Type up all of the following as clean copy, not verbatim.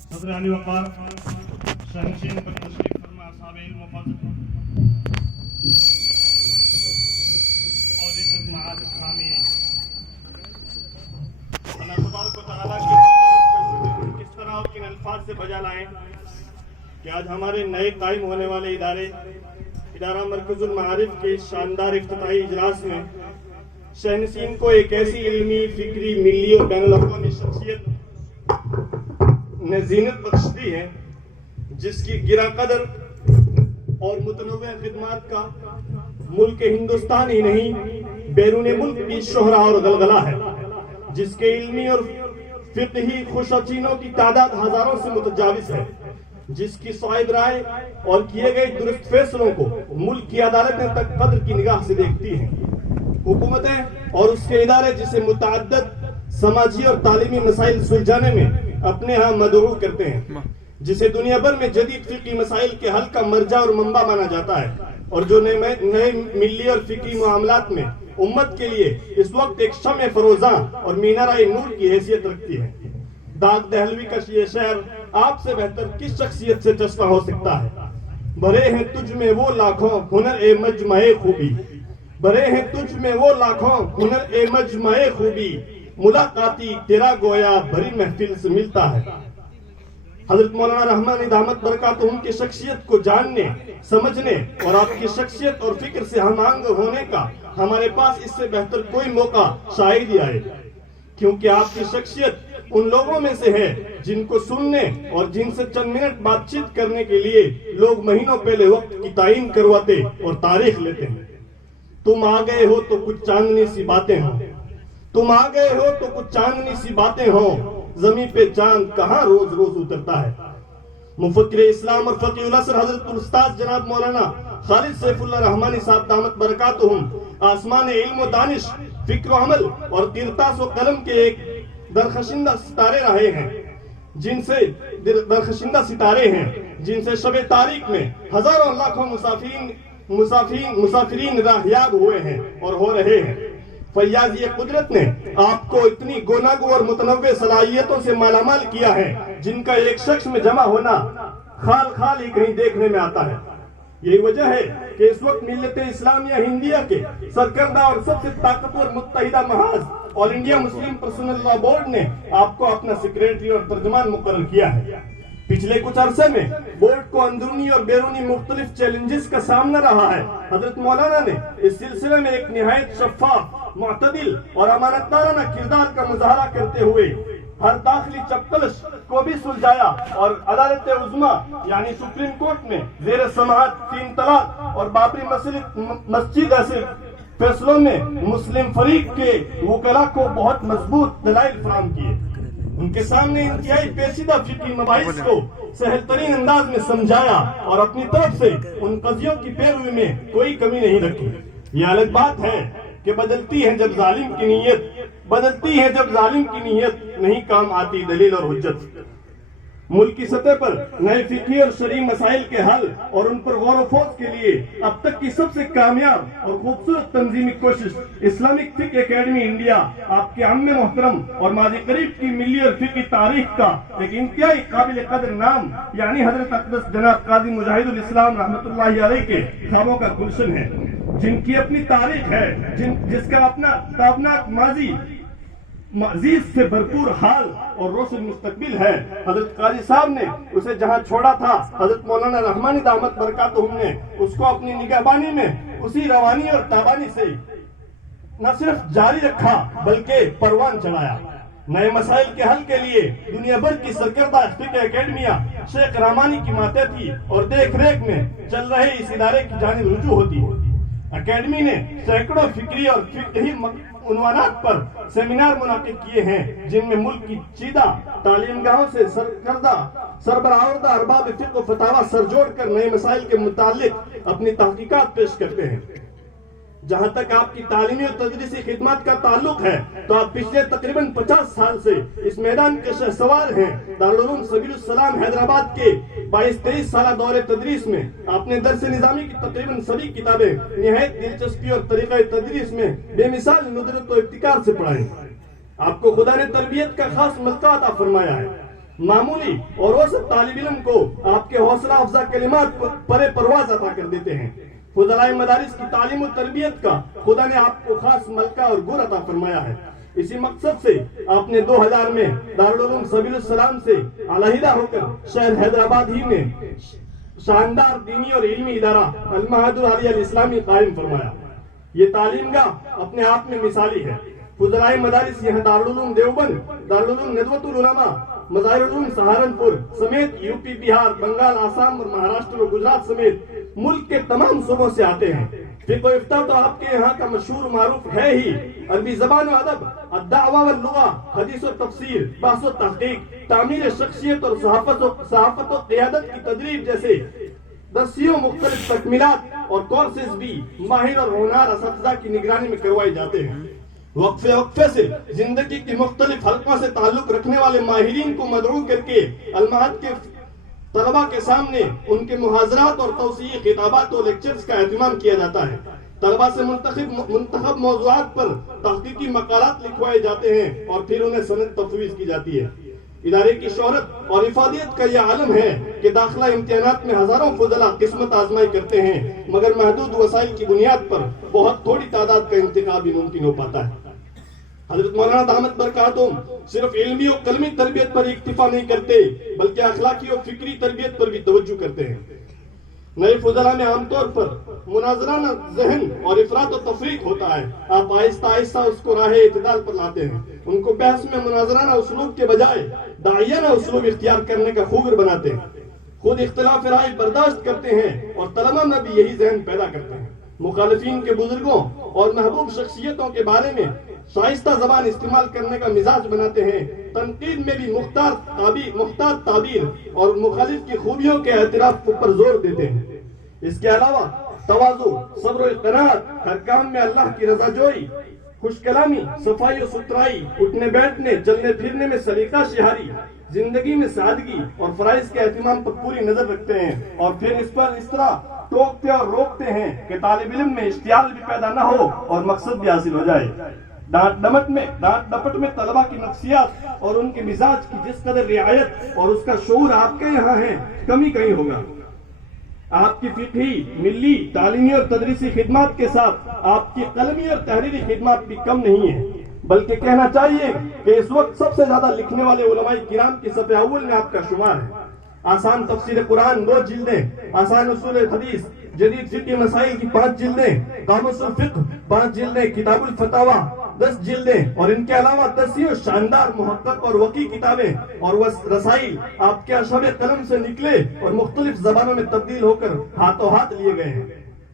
حضرت علی وقار شہنشین پر تشریف فرما اصحاب علم و فضل اور عزت معاد حامین، اللہ تبارک و تعالیٰ کی کس طرح کن الفاظ سے بجا لائیں کہ آج ہمارے نئے قائم ہونے والے ادارہ مرکز المعارف کے شاندار افتتاحی اجلاس میں شہنشین کو ایک ایسی علمی، فکری، ملی اور بین الاقوامی شخصیت نے زینت بخش دی ہے جس کی گرا قدر اور متنوع خدمات کا ملک ہندوستان ہی نہیں بیرون ملک کی شہرہ اور غلغلہ ہے، جس کے علمی اور فقہی خوشچینوں کی تعداد ہزاروں سے متجاوز ہے، جس کی صائب رائے اور کیے گئے درست فیصلوں کو ملک کی عدالتیں تک قدر کی نگاہ سے دیکھتی ہیں۔ حکومتیں اور اس کے ادارے جسے متعدد سماجی اور تعلیمی مسائل سلجھانے میں اپنے ہاں مدعو کرتے ہیں، جسے دنیا بھر میں جدید فقہی مسائل کے حل کا مرجع اور منبع مانا جاتا ہے، اور جو نئے ملی اور فقہی معاملات میں امت کے لیے اس وقت ایک شمع فروزاں اور مینارۂ نور کی حیثیت رکھتی ہے۔ داغ دہلوی کا یہ شعر آپ سے بہتر کس شخصیت سے چسپاں ہو سکتا ہے؟ بھرے ہیں تجھ میں وہ لاکھوں ہنر اے مجمع خوبی، بھرے ہیں تجھ میں وہ لاکھوں ہنر اے مجمع خوبی، ملاقاتی تیرا گویا بھری محفل سے ملتا ہے۔ حضرت مولانا رحمانی دامت برکاتہم کی شخصیت کو جاننے، سمجھنے اور آپ کی شخصیت اور فکر سے ہم آہنگ ہونے کا ہمارے پاس اس سے بہتر کوئی موقع شاید ہی آئے، کیونکہ آپ کی شخصیت ان لوگوں میں سے ہے جن کو سننے اور جن سے چند منٹ بات چیت کرنے کے لیے لوگ مہینوں پہلے وقت کی تعین کرواتے اور تاریخ لیتے ہیں۔ تم آ گئے ہو تو کچھ چاندنی سی باتیں ہوں، تم آ گئے ہو تو کچھ چاندنی سی باتیں ہوں، زمین پہ چاند کہاں روز روز اترتا ہے۔ مفکر اسلام اور فقیہ العصر حضرت الاستاذ جناب مولانا خالد سیف اللہ رحمانی صاحب دامت برکاتہم آسمان علم و دانش، فکر و عمل اور قرطاس و قلم کے ایک درخشندہ ستارے رہے ہیں، جن سے شب تاریخ میں ہزاروں لاکھوں مسافرین راہیاب ہوئے ہیں اور ہو رہے ہیں۔ فیاضی قدرت نے آپ کو اتنی گوناگو اور متنوع صلاحیتوں سے مالا مال کیا ہے جن کا ایک شخص میں جمع ہونا خال ہی کہیں دیکھنے میں آتا ہے۔ یہی وجہ ہے کہ اس وقت ملت اسلامیہ ہندیہ کے سرکردہ اور سب سے طاقتور متحدہ محاذ all India Muslim personal law board نے آپ کو اپنا سیکریٹری اور ترجمان مقرر کیا ہے۔ پچھلے کچھ عرصے میں بورڈ کو اندرونی اور بیرونی مختلف چیلنجز کا سامنا رہا ہے۔ حضرت مولانا نے اس سلسلے میں ایک نہایت شفاف، معتدل اور امانتدارانہ کردار کا مظاہرہ کرتے ہوئے ہر داخلی چپکلش کو بھی سلجھایا اور عدالت عظمیٰ یعنی سپریم کورٹ میں زیر سماعت 3 طلاق اور بابری مسجد ایسے فیصلوں میں مسلم فریق کے وکلاء کو بہت مضبوط دلائل فراہم کیے۔ ان کے سامنے انتہائی پیچیدہ فقہی مباحث کو سہل ترین انداز میں سمجھایا اور اپنی طرف سے ان قضیوں کی پیروی میں کوئی کمی نہیں رکھی۔ یہ الگ بات ہے کہ بدلتی ہے جب ظالم کی نیت نہیں کام آتی دلیل اور حجت۔ ملک کی سطح پر نئے فقہی اور شرعی مسائل کے حل اور ان پر غور و خوض کے لیے اب تک کی سب سے کامیاب اور خوبصورت تنظیمی کوشش اسلامک فقہ اکیڈمی انڈیا آپ کے عام محترم اور ماضی قریب کی ملی اور فقہی تاریخ کا ایک انتہائی قابل قدر نام یعنی حضرت اقدس جناب قاضی مجاہد الاسلام رحمۃ اللہ علیہ کے خوابوں کا گلشن ہے، جن کی اپنی تاریخ ہے، جس کا اپنا تابناک ماضی عزیز سے بھرپور حال اور روشن مستقبل ہے۔ حضرت قاضی صاحب نے اسے جہاں چھوڑا تھا حضرت مولانا رحمانی دامت برکاتہم نے اس کو اپنی نگہبانی میں اسی روانی اور تابانی سے نہ صرف جاری رکھا بلکہ پروان چڑھایا۔ نئے مسائل کے حل کے لیے دنیا بھر کی سرکردہ فقہ اکیڈمیاں شیخ رحمانی کی ماتحتی اور دیکھ ریکھ میں چل رہے اس ادارے کی جانب رجوع ہوتی ہے۔ اکیڈمی نے سینکڑوں فکری اور فقہی عنوانات پر سیمینار منعقد کیے ہیں، جن میں ملک کی چیدہ تعلیم گاہوں سے سربراہ ارباب فقہ و فتاوی سر جوڑ کر نئے مسائل کے متعلق اپنی تحقیقات پیش کرتے ہیں۔ جہاں تک آپ کی تعلیمی اور تدریسی خدمات کا تعلق ہے تو آپ پچھلے تقریباً 50 سال سے اس میدان کے شہسوار ہیں۔ دارالعلوم سبیل السلام حیدرآباد کے 22-23 سالہ دور تدریس میں آپ نے درس نظامی کی تقریباً سبھی کتابیں نہایت دلچسپی اور طریقہ تدریس میں بے مثال ندرت و ابتکار سے پڑھائیں۔ آپ کو خدا نے تربیت کا خاص ملکہ عطا فرمایا ہے۔ معمولی اور وسط طالب علم کو آپ کے حوصلہ افزا کلمات پر پرواز عطا کر دیتے ہیں۔ فضلائے مدارس کی تعلیم و تربیت کا خدا نے آپ کو خاص ملکہ اور گر عطا فرمایا ہے۔ اسی مقصد سے آپ نے 2000 میں دارالعلوم سبیل السلام سے علیحدہ ہو کر شہر حیدرآباد ہی میں شاندار دینی اور علمی ادارہ المعہد العالیہ الاسلامی قائم فرمایا۔ یہ تعلیم گاہ اپنے آپ میں مثالی ہے۔ فضلائے مدارس یہاں دارالعلوم دیوبند، دارالعلوم ندوۃ العلماء، مظاہر علوم سہارنپور سمیت یو پی، بہار، بنگال، آسام اور مہاراشٹر اور گجرات سمیت ملک کے تمام صوبوں سے آتے ہیں۔ فقہ و افتاء تو آپ کے یہاں کا مشہور معروف ہے ہی، عربی زبان و ادب، الدعوہ واللغہ، حدیث و تفسیر، بحث و تحقیق، تعمیر شخصیت اور صحافت و قیادت کی تدریب جیسے دسیوں مختلف تکمیلات اور کورسز بھی ماہر اور ہونہار اساتذہ کی نگرانی میں کروائی جاتے ہیں۔ وقفے سے زندگی کی مختلف حلقوں سے تعلق رکھنے والے ماہرین کو مدعو کر کے المعہد کے طلبہ کے سامنے ان کے محاضرات اور توسیعی خطابات و لیکچرز کا اہتمام کیا جاتا ہے۔ طلبہ سے منتخب موضوعات پر تحقیقی مقالات لکھوائے جاتے ہیں اور پھر انہیں سند تفویض کی جاتی ہے۔ ادارے کی شہرت اور افادیت کا یہ عالم ہے کہ داخلہ امتحانات میں ہزاروں فضلہ قسمت آزمائی کرتے ہیں، مگر محدود وسائل کی بنیاد پر بہت تھوڑی تعداد کا انتخاب ہی ممکن ہو پاتا ہے۔ حضرت مولانا دامت برکاتہم صرف علمی و قلمی تربیت پر اکتفا نہیں کرتے بلکہ اخلاقی و فکری تربیت پر بھی توجہ کرتے ہیں۔ نئے فضلہ میں عام طور پر مناظرانہ ذہن اور افراط و تفریق ہوتا ہے۔ آپ آہستہ آہستہ اس کو راہ اعتدال پر لاتے ہیں، ان کو بحث میں مناظرانہ اسلوب کے بجائے داعیانہ اسلوب اختیار کرنے کا خوگر بناتے ہیں، خود اختلاف رائے برداشت کرتے ہیں اور طلبہ میں بھی یہی ذہن پیدا کرتے ہیں۔ مخالفین کے بزرگوں اور محبوب شخصیتوں کے بارے میں شائستہ زبان استعمال کرنے کا مزاج بناتے ہیں، تنقید میں بھی محتاط تعبیر اور مخالف کی خوبیوں کے اعتراف پر زور دیتے ہیں۔ اس کے علاوہ تواضع، صبر و قناعت، ہر کام میں اللہ کی رضا جوئی، خوش کلامی، صفائی و ستھرائی، اٹھنے بیٹھنے، چلنے پھرنے میں سلیقہ شہاری، زندگی میں سادگی اور فرائض کے اہتمام پر پوری نظر رکھتے ہیں، اور پھر اس پر اس طرح ٹوکتے اور روکتے ہیں کہ طالب علم میں اشتعال بھی پیدا نہ ہو اور مقصد بھی حاصل ہو جائے۔ ڈانٹ ڈپٹ میں طلبہ کی نفسیات اور ان کے مزاج کی جس قدر رعایت اور اس کا شعور آپ کے یہاں ہے، کمی کہیں ہوگا۔ آپ کی فقہی، ملی، تعلیمی اور تدریسی خدمات کے ساتھ آپ کی قلمی اور تحریری خدمات بھی کم نہیں ہیں، بلکہ کہنا چاہیے کہ اس وقت سب سے زیادہ لکھنے والے علماء کرام کی صف اول میں آپ کا شمار ہے۔ آسان تفسیر قرآن 2 جلدیں، آسان اصول حدیث، جدید فقہی مسائل کی 5 جلدیں، قاموس الفقہ 5 جلدیں، کتاب الفتاوی 10 جلدیں، اور ان کے علاوہ 10 شاندار محقق اور وقی کتابیں اور رسائل آپ کے اشہاب قلم سے نکلے اور مختلف زبانوں میں تبدیل ہو کر ہاتھوں ہاتھ لیے گئے ہیں۔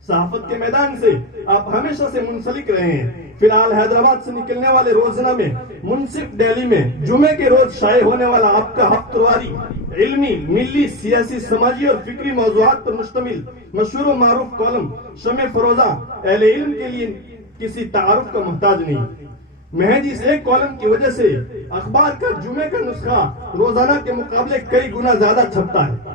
صحافت کے میدان سے آپ ہمیشہ سے منسلک رہے ہیں۔ فی الحال حیدرآباد سے نکلنے والے روزنہ میں منصف دہلی میں جمعے کے روز شائع ہونے والا آپ کا ہفتہ واری علمی، ملی، سیاسی، سماجی اور فکری موضوعات پر مشتمل مشہور و معروف کالم شمع فروزہ اہل علم کے لیے کسی تعارف کا محتاج نہیں۔ محض اس ایک کالم کی وجہ سے اخبار کا جمعے کا نسخہ روزانہ کے مقابلے کئی گنا زیادہ چھپتا ہے۔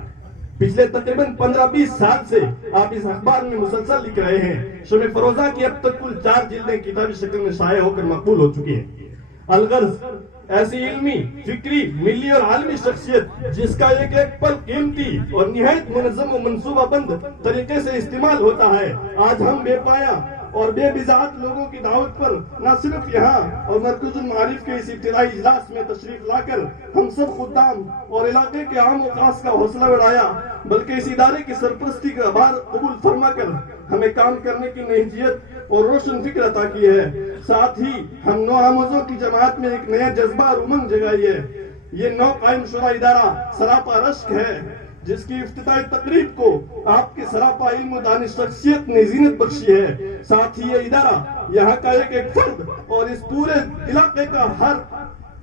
پچھلے تقریباً 15-20 سال سے آپ اس اخبار میں مسلسل لکھ رہے ہیں۔ شمع فروزہ کی اب تک کل 4 جلدیں کتابی شکل میں شائع ہو کر مقبول ہو چکی ہیں۔ الغرض ایسی علمی، فکری، ملی اور عالمی شخصیت جس کا ایک ایک پل قیمتی اور نہایت منظم و منصوبہ بند طریقے سے استعمال ہوتا ہے، آج ہم بے پایا اور بے بضاعت لوگوں کی دعوت پر نہ صرف یہاں اور مرکز المعارف کے اس ابتدائی اجلاس میں تشریف لا کر ہم سب خدام اور علاقے کے عام و خاص کا حوصلہ بڑھایا، بلکہ اس ادارے کی سرپرستی کا بار قبول فرما کر ہمیں کام کرنے کی نہجیت اور روشن فکر عطا کی ہے۔ ساتھ ہی ہم نو آموزوں کی جماعت میں ایک نیا جذبہ اور امنگ جگائی ہے۔ یہ نو قائم شدہ ادارہ سراپا رشک ہے، جس کی افتتاحی تقریب کو آپ کے سراپا علم و دانش شخصیت نے زینت بخشی ہے۔ ساتھ ہی یہ ادارہ یہاں کا ایک ایک فرد اور اس پورے علاقے کا ہر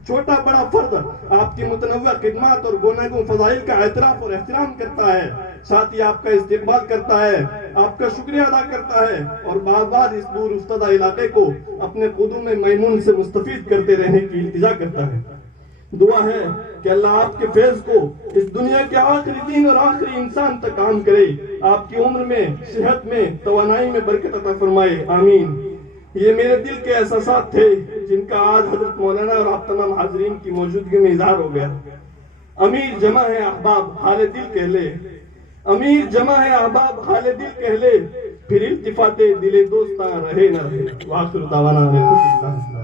چھوٹا بڑا فرد آپ کی متنوع خدمات اور گوناگون فضائل کا اعتراف اور احترام کرتا ہے، ساتھ ہی آپ کا استقبال کرتا ہے، آپ کا شکریہ ادا کرتا ہے اور بار بار اس دور افتادہ علاقے کو اپنے قدوم میمون سے مستفید کرتے رہنے کی التجا کرتا ہے۔ دعا ہے کہ اللہ آپ کے فیض کو اس دنیا کے آخری دن اور آخری انسان تک عام کرے، آپ کی عمر میں، صحت میں، توانائی میں برکت عطا فرمائے، آمین۔ یہ میرے دل کے احساسات تھے جن کا آج حضرت مولانا اور آپ تمام حاضرین کی موجودگی میں اظہار ہو گیا۔ امیر جمع ہے احباب حال دل کہہ لے، امیر جمع ہے احباب حال دل کہہ لے، پھر التفات دل دوستاں رہے نہ رہے۔ وآخر دعوانا الحمدللہ۔